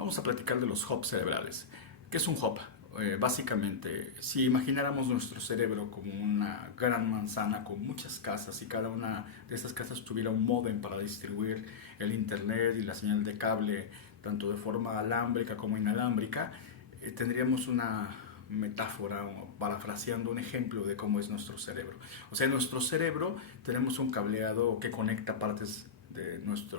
Vamos a platicar de los hubs cerebrales. ¿Qué es un hub? Básicamente, si imagináramos nuestro cerebro como una gran manzana con muchas casas y cada una de estas casas tuviera un módem para distribuir el internet y la señal de cable tanto de forma alámbrica como inalámbrica, tendríamos una metáfora o parafraseando un ejemplo de cómo es nuestro cerebro. O sea, en nuestro cerebro tenemos un cableado que conecta partes de nuestra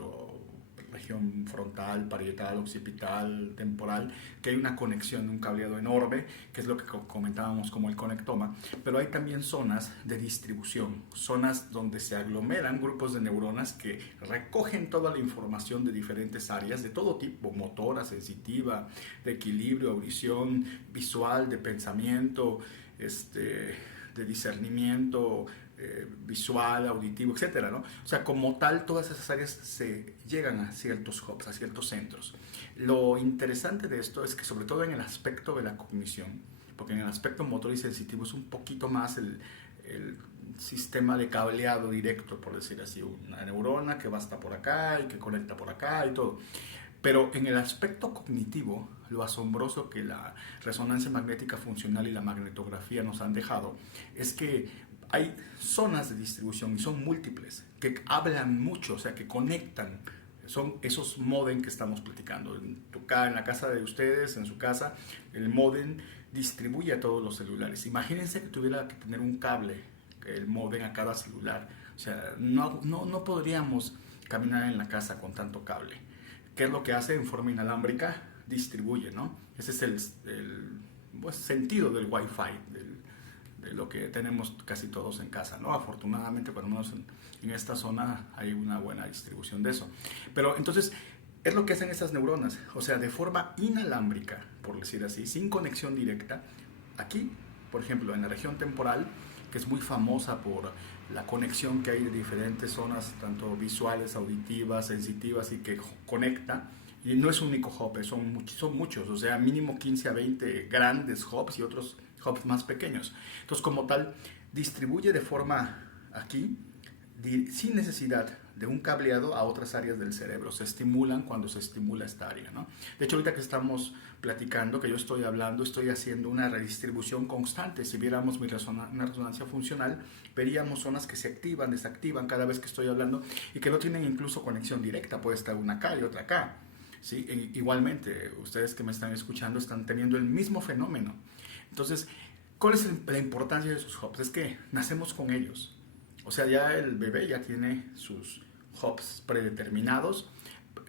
región frontal, parietal, occipital, temporal, que hay una conexión, un cableado enorme, que es lo que comentábamos como el conectoma, pero hay también zonas de distribución, zonas donde se aglomeran grupos de neuronas que recogen toda la información de diferentes áreas, de todo tipo, motora, sensitiva, de equilibrio, audición, visual, de pensamiento, de discernimiento, visual, auditivo, etcétera, ¿no? O sea, como tal, todas esas áreas se llegan a ciertos hubs, a ciertos centros. Lo interesante de esto es que, sobre todo en el aspecto de la cognición, porque en el aspecto motor y sensitivo es un poquito más el sistema de cableado directo, por decir así, una neurona que va hasta por acá y que conecta por acá y todo. Pero en el aspecto cognitivo, lo asombroso que la resonancia magnética funcional y la magnetografía nos han dejado es que hay zonas de distribución y son múltiples, que hablan mucho, o sea, que conectan. Son esos modem que estamos platicando. En la casa de ustedes, en su casa, el modem distribuye a todos los celulares. Imagínense que tuviera que tener un cable, el modem a cada celular. O sea, no podríamos caminar en la casa con tanto cable. ¿Qué es lo que hace en forma inalámbrica? Distribuye, ¿no? Ese es el sentido del Wi-Fi, de lo que tenemos casi todos en casa, ¿no? Afortunadamente, por lo menos en esta zona hay una buena distribución de eso. Pero entonces, es lo que hacen estas neuronas, o sea, de forma inalámbrica, por decir así, sin conexión directa. Aquí, por ejemplo, en la región temporal, que es muy famosa por la conexión que hay de diferentes zonas, tanto visuales, auditivas, sensitivas, y que conecta. Y no es un único hub, son muchos, o sea, mínimo 15 a 20 grandes hubs y otros hubs más pequeños. Entonces, como tal, distribuye de forma aquí, sin necesidad de un cableado a otras áreas del cerebro. Se estimulan cuando se estimula esta área, ¿no? De hecho, ahorita que estamos platicando, que yo estoy hablando, estoy haciendo una redistribución constante. Si viéramos una resonancia funcional, veríamos zonas que se activan, desactivan cada vez que estoy hablando y que no tienen incluso conexión directa. Puede estar una acá y otra acá. ¿Sí? Igualmente, ustedes que me están escuchando están teniendo el mismo fenómeno. Entonces, ¿cuál es la importancia de esos hubs? Es que nacemos con ellos. O sea, ya el bebé ya tiene sus hubs predeterminados,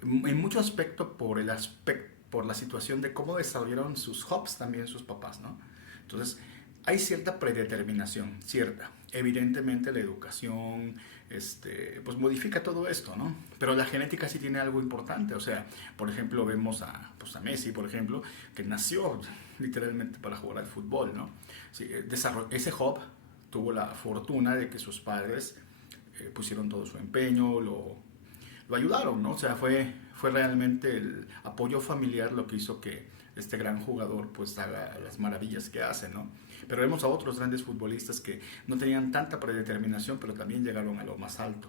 en mucho aspecto por la situación de cómo desarrollaron sus hubs también sus papás, ¿no? Entonces, hay cierta predeterminación, cierta. Evidentemente la educación, pues modifica todo esto, ¿no? Pero la genética sí tiene algo importante. O sea, por ejemplo, vemos a Messi, por ejemplo, que nació literalmente para jugar al fútbol, ¿no? Sí, ese hub tuvo la fortuna de que sus padres pusieron todo su empeño, lo ayudaron, ¿no? O sea, fue realmente el apoyo familiar lo que hizo que este gran jugador pues haga las maravillas que hace, ¿no? Pero vemos a otros grandes futbolistas que no tenían tanta predeterminación, pero también llegaron a lo más alto.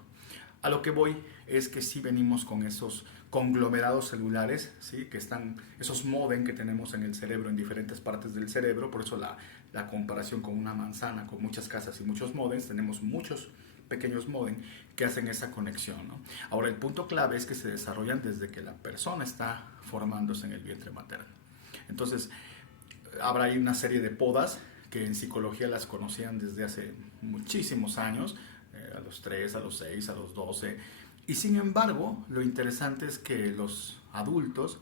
A lo que voy es que sí venimos con esos conglomerados celulares, ¿sí? Que están, esos modem que tenemos en el cerebro, en diferentes partes del cerebro, por eso la comparación con una manzana, con muchas casas y muchos modems, tenemos muchos pequeños modem que hacen esa conexión, ¿no? Ahora, el punto clave es que se desarrollan desde que la persona está formándose en el vientre materno. Entonces, habrá ahí una serie de podas que en psicología las conocían desde hace muchísimos años, a los 3, a los 6, a los 12. Y sin embargo, lo interesante es que los adultos,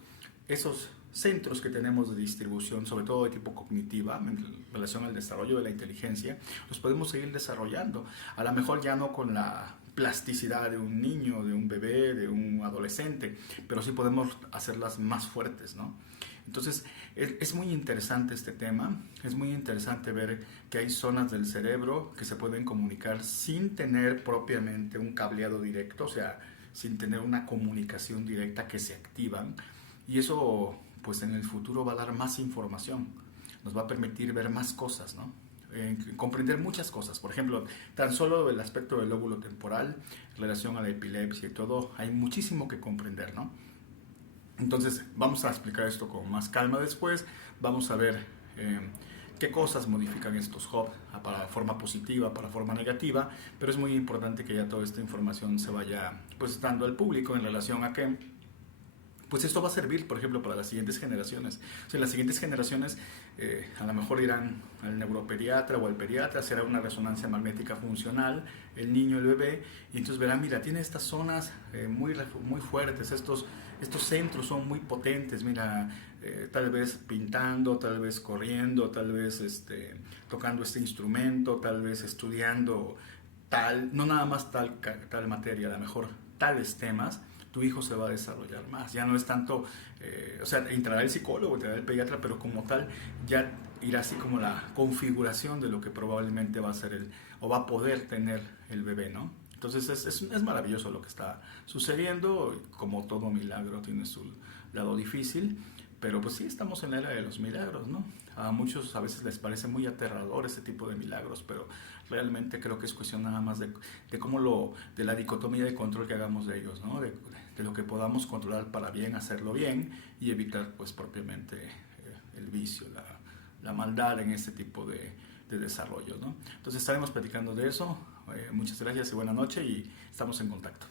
esos centros que tenemos de distribución, sobre todo de tipo cognitiva, en relación al desarrollo de la inteligencia, los podemos seguir desarrollando. A lo mejor ya no con la plasticidad de un niño, de un bebé, de un adolescente, pero sí podemos hacerlas más fuertes, ¿no? Entonces, es muy interesante este tema, es muy interesante ver que hay zonas del cerebro que se pueden comunicar sin tener propiamente un cableado directo, o sea, sin tener una comunicación directa, que se activan, y eso pues en el futuro va a dar más información, nos va a permitir ver más cosas, ¿no? Comprender muchas cosas. Por ejemplo, tan solo el aspecto del lóbulo temporal, en relación a la epilepsia y todo, hay muchísimo que comprender, ¿no? Entonces, vamos a explicar esto con más calma después. Vamos a ver qué cosas modifican estos hubs para forma positiva, para forma negativa, pero es muy importante que ya toda esta información se vaya pues dando al público en relación a que pues esto va a servir, por ejemplo, para las siguientes generaciones. O sea, las siguientes generaciones a lo mejor irán al neuropediatra o al pediatra, será una resonancia magnética funcional, el niño, el bebé, y entonces verán, mira, tiene estas zonas muy fuertes, estos centros son muy potentes, mira, tal vez pintando, tal vez corriendo, tal vez tocando este instrumento, tal vez estudiando tal, no nada más tal materia, a lo mejor tales temas, tu hijo se va a desarrollar más. Ya no es tanto, o sea, entrará el psicólogo, entrará el pediatra, pero como tal ya irá así como la configuración de lo que probablemente va a ser o va a poder tener el bebé, ¿no? Entonces es maravilloso lo que está sucediendo, como todo milagro tiene su lado difícil, pero pues sí, estamos en la era de los milagros, ¿no? A muchos a veces les parece muy aterrador este tipo de milagros, pero realmente creo que es cuestión nada más de cómo de la dicotomía de control que hagamos de ellos, ¿no? De lo que podamos controlar para bien, hacerlo bien y evitar pues propiamente el vicio, la maldad en este tipo de desarrollos, ¿no? Entonces estaremos platicando de eso. Muchas gracias y buena noche y estamos en contacto.